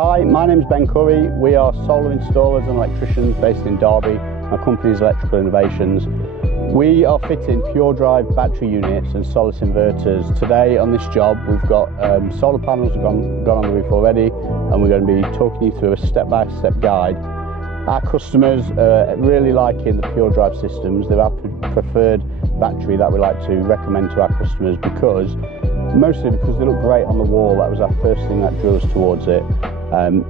Hi, my name's Ben Curry. We are solar installers and electricians based in Derby. Our company is Electrical Innovations. We are fitting Puredrive battery units and Solis inverters. Today on this job we've got solar panels have gone on the roof already, and we're going to be talking you through a step-by-step guide. Our customers are really liking the Puredrive systems. They're our preferred battery that we like to recommend to our customers mostly because they look great on the wall. That was our first thing that drew us towards it.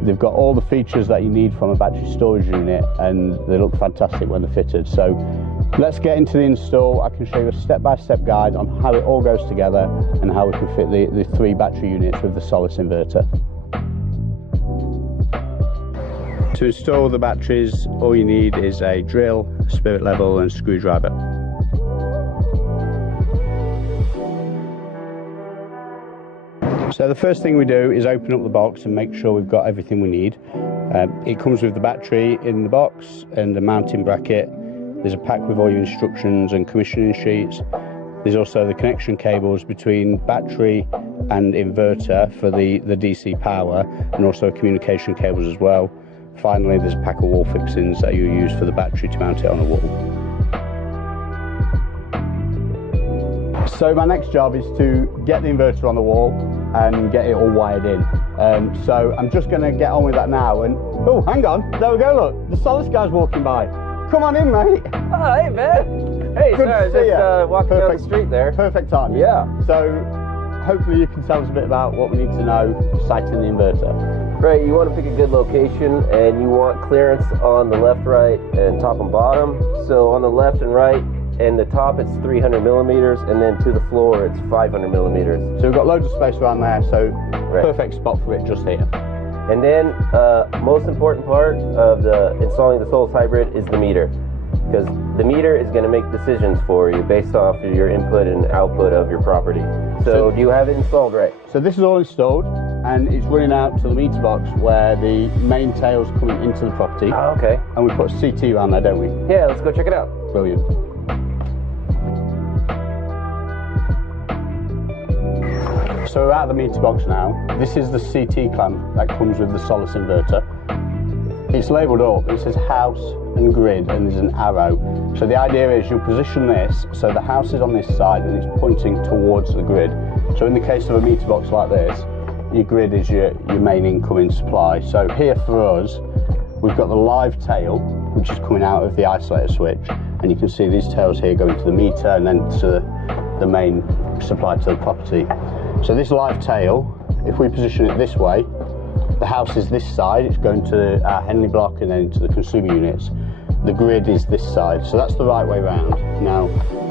They've got all the features that you need from a battery storage unit, and they look fantastic when they're fitted. So let's get into the install. I can show you a step-by-step guide on how it all goes together and how we can fit the 3 battery units with the Solis inverter. To install the batteries, all you need is a drill, spirit level and screwdriver. So the first thing we do is open up the box and make sure we've got everything we need. It comes with the battery in the box and the mounting bracket. There's a pack with all your instructions and commissioning sheets. There's also the connection cables between battery and inverter for the DC power, and also communication cables as well. Finally, there's a pack of wall fixings that you use for the battery to mount it on a wall. So my next job is to get the inverter on the wall and get it all wired in. So I'm just going to get on with that now. And oh, hang on, there we go, look, the Solis guy's walking by. Come on in, mate. Oh, hey, man. Hey, good sorry, to see just walking down the street there. Perfect time. Yeah. So hopefully you can tell us a bit about what we need to know siting the inverter. Right, you want to pick a good location, and you want clearance on the left, right, and top and bottom. So on the left and right, and the top it's 300 millimeters, and then to the floor it's 500 millimeters. So we've got loads of space around there, so right. Perfect spot for it just here. And then most important part of installing the Solis hybrid is the meter, because the meter is going to make decisions for you based off of your input and output of your property. So do you have it installed right? So this is all installed, and it's running out to the meter box where the main tail's coming into the property. Oh, okay. And we put a CT around there, don't we? Yeah, let's go check it out. Brilliant. So we're out of the meter box now. This is the CT clamp that comes with the Solis inverter. It's labelled up, it says house and grid, and there's an arrow. So the idea is you'll position this so the house is on this side and it's pointing towards the grid. So in the case of a meter box like this, your grid is your main incoming supply. So here for us, we've got the live tail, which is coming out of the isolator switch, and you can see these tails here going to the meter and then to the main supply to the property. So this live tail, if we position it this way, the house is this side, it's going to our Henley block and then into the consumer units. The grid is this side, so that's the right way round. Now,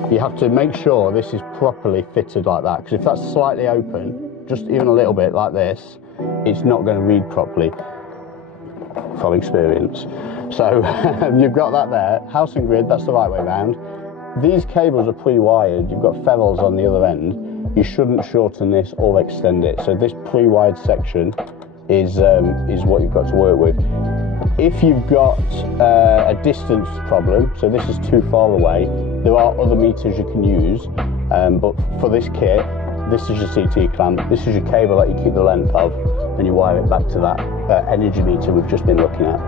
you have to make sure this is properly fitted like that, because if that's slightly open, just even a little bit like this, it's not going to read properly, from experience. So you've got that there, house and grid, that's the right way round. These cables are pre-wired, you've got ferrules on the other end. You shouldn't shorten this or extend it. So this pre-wired section is what you've got to work with. If you've got a distance problem, so this is too far away, there are other meters you can use, but for this kit, this is your CT clamp, this is your cable that you keep the length of, and you wire it back to that energy meter we've just been looking at.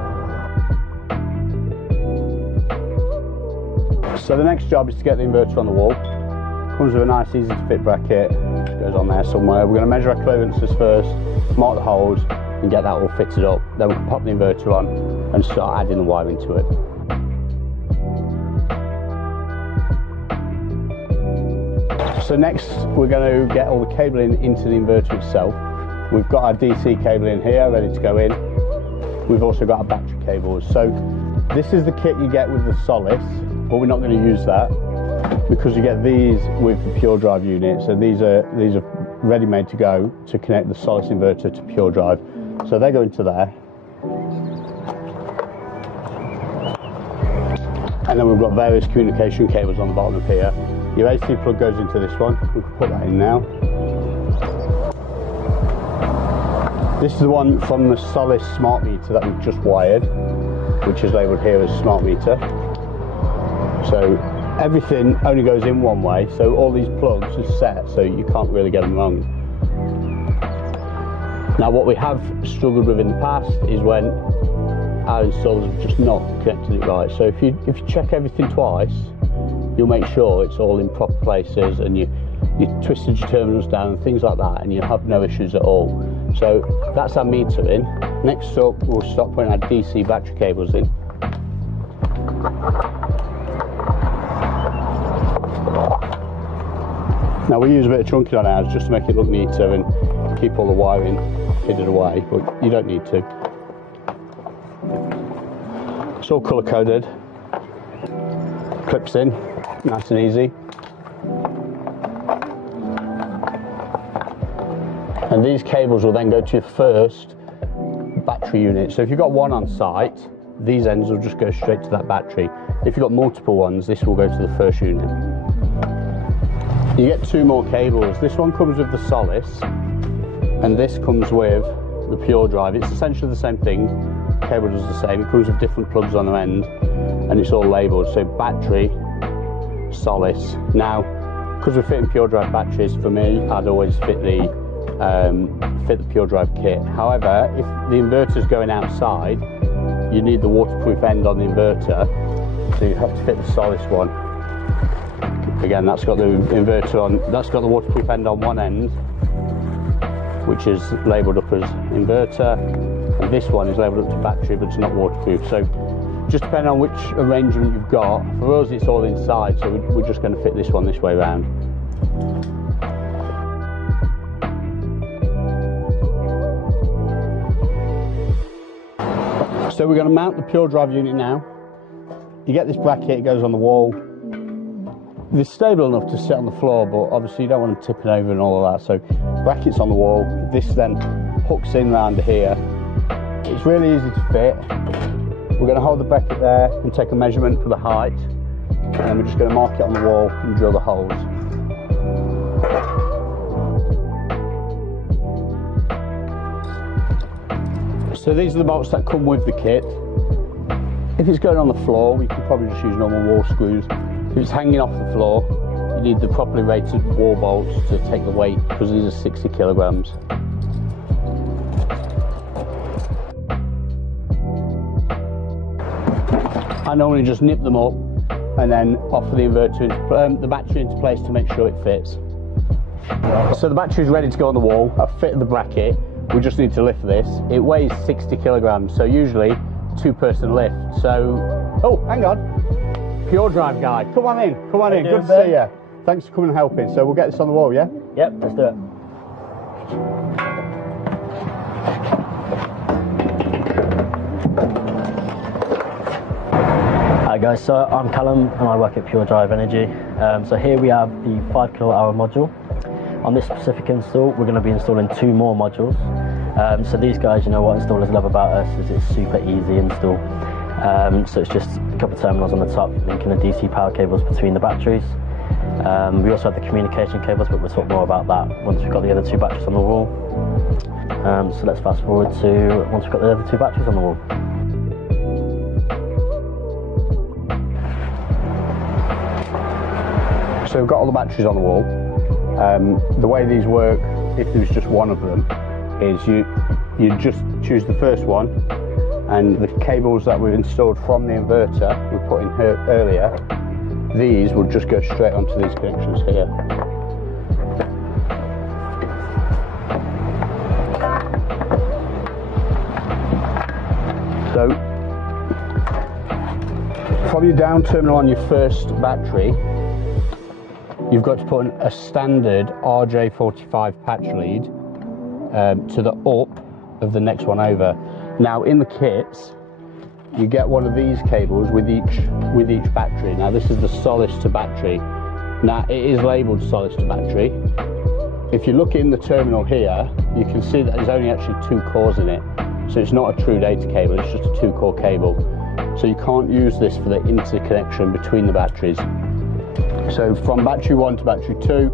So the next job is to get the inverter on the wall. Comes with a nice easy to fit bracket, goes on there somewhere. We're going to measure our clearances first, mark the holes and get that all fitted up. Then we can pop the inverter on and start adding the wiring to it. So next we're going to get all the cabling into the inverter itself. We've got our DC cable in here ready to go in. We've also got our battery cables. So this is the kit you get with the Solis, but we're not going to use that, because you get these with the Puredrive units, and these are ready made to go to connect the Solis inverter to Puredrive. So they go into there, and then we've got various communication cables on the bottom of here. Your AC plug goes into this one. We can put that in now. This is the one from the Solis smart meter that we've just wired, which is labelled here as smart meter. So everything only goes in one way, so all these plugs are set so you can't really get them wrong. Now what we have struggled with in the past is when our installers have just not connected it right. So if you check everything twice, you'll make sure it's all in proper places, and you twisted your terminals down and things like that, and you have no issues at all. So that's our metering. Next up, we'll start putting our DC battery cables in. Now we use a bit of trunking on ours just to make it look neater and keep all the wiring hidden away, but you don't need to. It's all colour coded, clips in, nice and easy. And these cables will then go to your first battery unit. So if you've got one on site, these ends will just go straight to that battery. If you've got multiple ones, this will go to the first unit. You get two more cables. This one comes with the Solis, and this comes with the Puredrive. It's essentially the same thing. The cable does the same. It comes with different plugs on the end, and it's all labelled. So battery, Solis. Now, because we're fitting Puredrive batteries, for me, I'd always fit the Puredrive kit. However, if the inverter's going outside, you need the waterproof end on the inverter, so you have to fit the Solis one. Again, that's got the inverter on, that's got the waterproof end on one end, which is labelled up as inverter, and this one is labelled up to battery, but it's not waterproof. So just depending on which arrangement you've got, for us it's all inside, so we're just going to fit this one this way around. So we're going to mount the Puredrive unit now. You get this bracket, it goes on the wall. They're stable enough to sit on the floor, but obviously you don't want them tipping over and all of that. So brackets on the wall. This then hooks in round here. It's really easy to fit. We're going to hold the bracket there and take a measurement for the height, and then we're just going to mark it on the wall and drill the holes. So these are the bolts that come with the kit. If it's going on the floor, we can probably just use normal wall screws. If it's hanging off the floor, you need the properly rated wall bolts to take the weight, because these are 60 kilograms. I normally just nip them up and then offer the inverter, the battery into place to make sure it fits. So the battery is ready to go on the wall. I've fitted the bracket. We just need to lift this. It weighs 60 kilograms, so usually two-person lift. So, oh, hang on. Puredrive guy, come on in, good to see you. Thanks for coming and helping. So we'll get this on the wall, yeah? Yep, let's do it. Hi guys, so I'm Callum and I work at Puredrive Energy. So here we have the 5 kWh module. On this specific install, we're going to be installing 2 more modules. So these guys, you know what installers love about us is it's super easy install. So it's just a couple of terminals on the top linking the DC power cables between the batteries. We also have the communication cables, but we'll talk more about that once we've got the other 2 batteries on the wall. So let's fast forward to once we've got the other 2 batteries on the wall. So we've got all the batteries on the wall. The way these work, if there's just one of them, is you just choose the first one, and the cables that we've installed from the inverter we put in here earlier, these will just go straight onto these connections here. So from your down terminal on your first battery, you've got to put a standard RJ45 patch lead to the up of the next one over. Now in the kits, you get one of these cables with each battery. Now this is the Solis to battery. Now it is labelled Solis to battery. If you look in the terminal here, you can see that there's only actually 2 cores in it. So it's not a true data cable, it's just a 2-core cable. So you can't use this for the interconnection between the batteries. So from battery 1 to battery 2,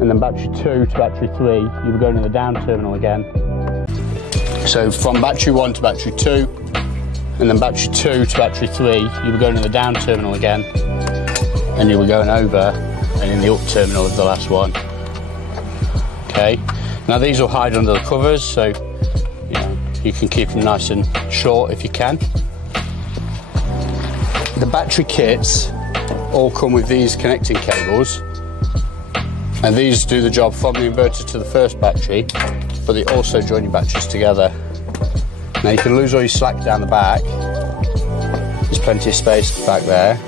and then battery 2 to battery 3, you'll be going in the down terminal again. So from battery 1 to battery 2, and then battery 2 to battery 3, you'll be going in the down terminal again, and you'll be going over and in the up terminal of the last one. Okay. Now these will hide under the covers, so you can keep them nice and short if you can. The battery kits all come with these connecting cables, and these do the job from the inverter to the first battery, but they also join your batteries together. Now you can lose all your slack down the back. There's plenty of space back there.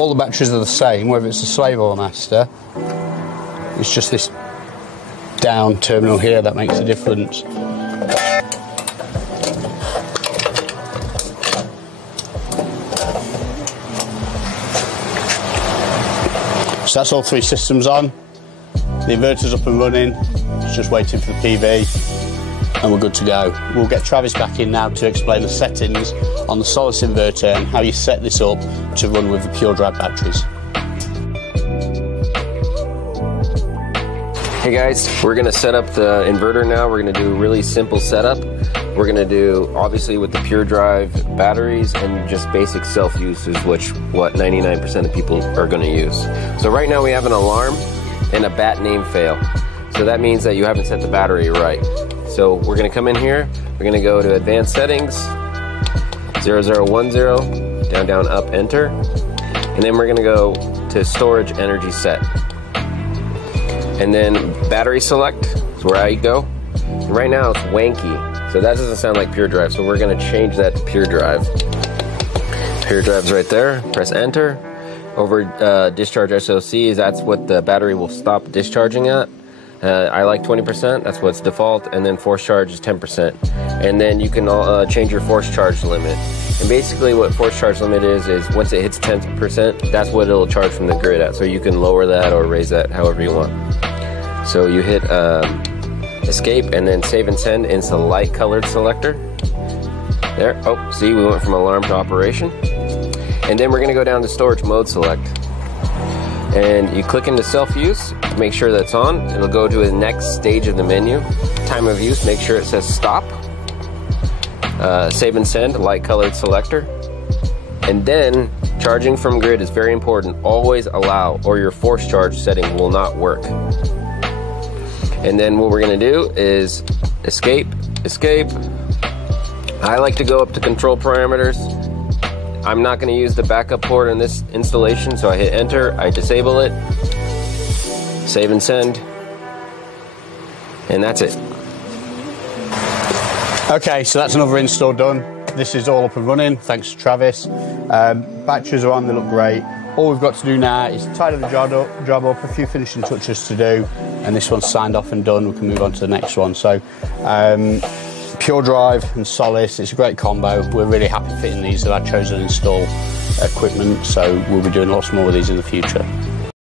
All the batteries are the same, whether it's a slave or a master. It's just this down terminal here that makes a difference. So that's all three systems on. The inverter's up and running. It's just waiting for the PV, and we're good to go. We'll get Travis back in now to explain the settings on the Solis inverter and how you set this up to run with the Puredrive batteries. Hey guys, we're going to set up the inverter now. We're going to do a really simple setup. We're going to do, obviously, with the Puredrive batteries and just basic self-use is what 99% of people are going to use. So right now we have an alarm and a bat name fail. So that means that you haven't set the battery right. So we're going to come in here, we're going to go to advanced settings, 0010, down, down, up, enter. And then we're going to go to storage energy set. And then battery select is where I go. And right now it's wanky, so that doesn't sound like Puredrive, so we're going to change that to Puredrive. Puredrive's right there, press enter. Over discharge SOC, that's what the battery will stop discharging at. I like 20%, that's what's default, and then force charge is 10%. And then you can change your force charge limit. And basically what force charge limit is once it hits 10%, that's what it'll charge from the grid at. So you can lower that or raise that however you want. So you hit escape and then save and send into the light colored selector. There, oh, see, we went from alarm to operation. And then we're gonna go down to storage mode select. And you click into self-use, make sure that's on. It'll go to the next stage of the menu. Time of use, make sure it says stop. Save and send, light colored selector. And then charging from grid is very important. Always allow, or your force charge setting will not work. And then what we're gonna do is escape, escape. I like to go up to control parameters. I'm not gonna use the backup port in this installation, so I hit enter, I disable it, save and send, and that's it. Okay, so that's another install done. This is all up and running, thanks to Travis. Batteries are on, they look great. All we've got to do now is tidy the job up, a few finishing touches to do, and this one's signed off and done. We can move on to the next one. So, Puredrive and Solis, it's a great combo. We're really happy fitting these at our chosen install equipment, so we'll be doing lots more of these in the future.